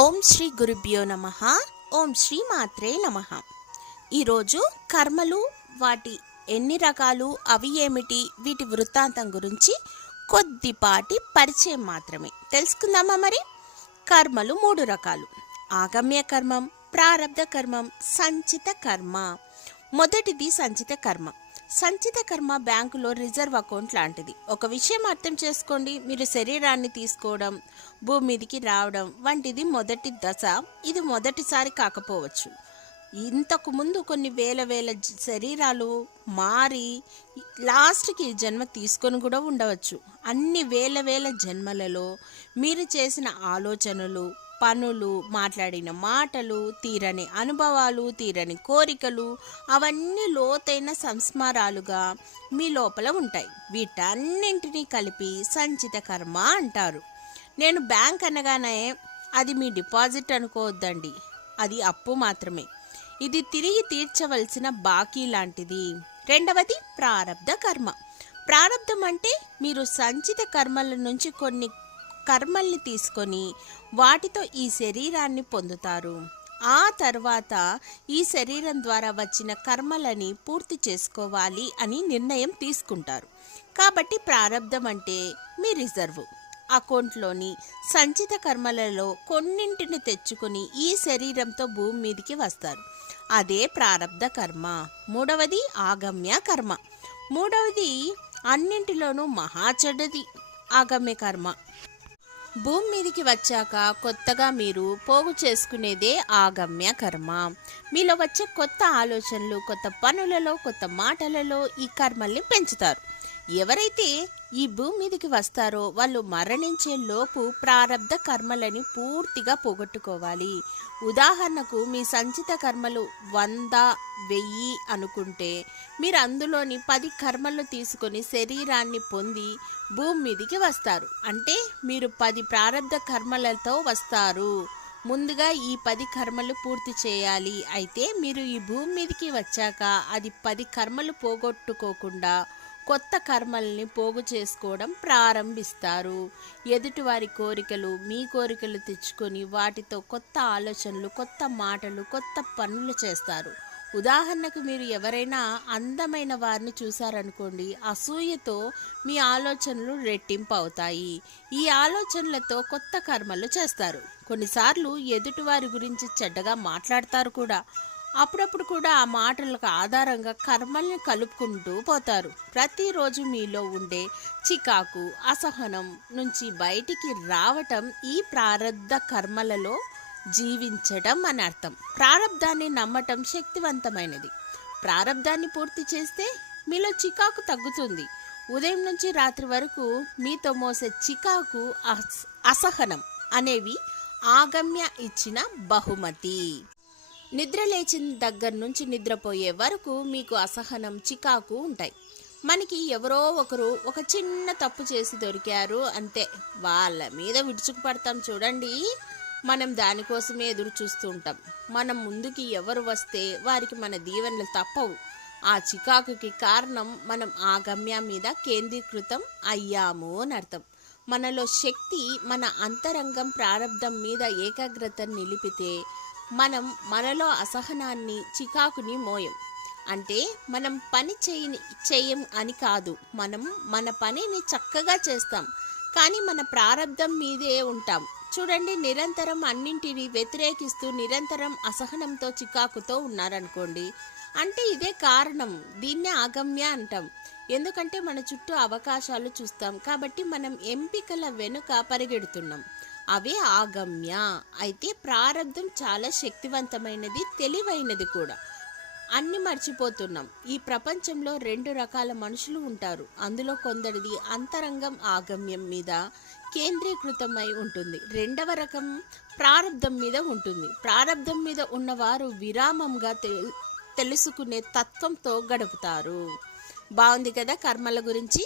ఓం శ్రీ గురుభ్యో నమః. ఓం శ్రీ మాత్రే నమః. ఈరోజు కర్మలు, వాటి ఎన్ని రకాలు, అవి ఏమిటి, వీటి వృత్తాంతం గురించి కొద్దిపాటి పరిచయం మాత్రమే తెలుసుకుందామా. మరి కర్మలు 3 రకాలు: ఆగమ్య కర్మం, ప్రారబ్ధ కర్మం, సంచిత కర్మ. మొదటిది సంచిత కర్మ. సంచిత కర్మ బ్యాంకులో రిజర్వ్ అకౌంట్ లాంటిది. ఒక విషయం అర్థం చేసుకోండి, మీరు శరీరాన్ని తీసుకోవడం, భూమి మీదికి రావడం వంటిది మొదటి దశ. ఇది మొదటిసారి కాకపోవచ్చు. ఇంతకు ముందు కొన్ని వేల శరీరాలు మారి లాస్ట్కి జన్మ తీసుకొని కూడా ఉండవచ్చు. అన్ని వేల జన్మలలో మీరు చేసిన ఆలోచనలు, పనులు, మాట్లాడిన మాటలు, తీరని అనుభవాలు, తీరని కోరికలు, అవన్నీ లోతైన సంస్మారాలుగా మీ లోపల ఉంటాయి. వీటన్నింటినీ కలిపి సంచిత కర్మ అంటారు. నేను బ్యాంక్ అనగానే అది మీ డిపాజిట్ అనుకోవద్దండి, అది అప్పు మాత్రమే. ఇది తిరిగి తీర్చవలసిన బాకీ లాంటిది. రెండవది ప్రారబ్ధ కర్మ. ప్రారబ్ధం అంటే మీరు సంచిత కర్మల నుంచి కొన్ని కర్మల్ని తీసుకొని వాటితో ఈ శరీరాన్ని పొందుతారు. ఆ తర్వాత ఈ శరీరం ద్వారా వచ్చిన కర్మలని పూర్తి చేసుకోవాలి అని నిర్ణయం తీసుకుంటారు. కాబట్టి ప్రారబ్ధం అంటే మీ రిజర్వ్ అకౌంట్లోని సంచిత కర్మలలో కొన్నింటిని తెచ్చుకొని ఈ శరీరంతో భూమి మీదికి వస్తారు. అదే ప్రారబ్ధ కర్మ. మూడవది ఆగమ్య కర్మ. మూడవది అన్నింటిలోనూ మహా చెడ్డది ఆగమ్య కర్మ. భూమి మీదికి వచ్చాక కొత్తగా మీరు పోగు చేసుకునేదే ఆగమ్య కర్మ. మీలో వచ్చే కొత్త ఆలోచనలు, కొత్త పనులలో, కొత్త మాటలలో ఈ కర్మల్ని పెంచుతారు. ఎవరైతే ఈ భూమి మీదకి వస్తారో వాళ్ళు మరణించే లోపు ప్రారబ్ధ కర్మలని పూర్తిగా పోగొట్టుకోవాలి. ఉదాహరణకు మీ సంచిత కర్మలు 100, 1000 అనుకుంటే మీరు అందులోని 10 కర్మలు తీసుకొని శరీరాన్ని పొంది భూమి మీదికి వస్తారు. అంటే మీరు 10 ప్రారబ్ధ కర్మలతో వస్తారు. ముందుగా ఈ 10 కర్మలు పూర్తి చేయాలి. అయితే మీరు ఈ భూమి మీదకి వచ్చాక అది 10 కర్మలు పోగొట్టుకోకుండా కొత్త కర్మల్ని పోగు చేసుకోవడం ప్రారంభిస్తారు. ఎదుటివారి కోరికలు, మీ కోరికలు తెచ్చుకొని వాటితో కొత్త ఆలోచనలు, కొత్త మాటలు, కొత్త పనులు చేస్తారు. ఉదాహరణకు మీరు ఎవరైనా అందమైన వారిని చూశారనుకోండి, అసూయతో మీ ఆలోచనలు రెట్టింపు అవుతాయి. ఈ ఆలోచనలతో కొత్త కర్మలు చేస్తారు. కొన్నిసార్లు ఎదుటివారి గురించి చెడ్డగా మాట్లాడతారు కూడా. అప్పుడప్పుడు కూడా ఆ మాటలకు ఆధారంగా కర్మల్ని కలుపుకుంటూ పోతారు. ప్రతిరోజు మీలో ఉండే చికాకు, అసహనం నుంచి బయటికి రావటం ఈ ప్రారబ్ధ కర్మలలో జీవించడం అని అర్థం. ప్రారబ్ధాన్ని నమ్మటం శక్తివంతమైనది. ప్రారబ్ధాన్ని పూర్తి చేస్తే మీలో చికాకు తగ్గుతుంది. ఉదయం నుంచి రాత్రి వరకు మీతో మోసే చికాకు, అసహనం అనేవి ఆగమ్య ఇచ్చిన బహుమతి. నిద్ర లేచిన దగ్గర నుంచి నిద్రపోయే వరకు మీకు అసహనం, చికాకు ఉంటాయి. మనకి ఎవరో ఒకరు ఒక చిన్న తప్పు చేసి దొరికారు అంతే, వాళ్ళ మీద విడుచుకుపడతాం చూడండి. మనం దానికోసమే ఎదురు చూస్తూ ఉంటాం. మనం ముందుకి ఎవరు వస్తే వారికి మన దీవెనలు తప్పవు. ఆ చికాకుకి కారణం మనం ఆగమ్య మీద కేంద్రీకృతం అయ్యాము అని అర్థం. మనలో శక్తి, మన అంతరంగం ప్రారబ్ధం మీద ఏకాగ్రతను నిలిపితే మనం మనలో అసహనాన్ని, చికాకుని మోయం. అంటే మనం పని చేయం అని కాదు, మనం మన పనిని చక్కగా చేస్తాం, కానీ మన ప్రారబ్ధం మీదే ఉంటాం. చూడండి, నిరంతరం అన్నింటినీ వ్యతిరేకిస్తూ నిరంతరం అసహనంతో, చికాకుతో ఉన్నారనుకోండి, అంటే ఇదే కారణం. దీన్నే ఆగమ్య అంటాం. ఎందుకంటే మన చుట్టూ అవకాశాలు చూస్తాం కాబట్టి మనం ఎంపికల వెనుక పరిగెడుతున్నాం. అవే ఆగమ్య. అయితే ప్రారబ్ధం చాలా శక్తివంతమైనది, తెలివైనది కూడా. అన్ని మర్చిపోతున్నాం. ఈ ప్రపంచంలో 2 రకాల మనుషులు ఉంటారు. అందులో కొందరిది అంతరంగం ఆగమ్యం మీద కేంద్రీకృతమై ఉంటుంది. రెండవ రకం ప్రారబ్ధం మీద ఉంటుంది. ప్రారబ్ధం మీద ఉన్నవారు విరామంగా తెలుసుకునే తత్వంతో గడుపుతారు. బాగుంది కదా కర్మల గురించి.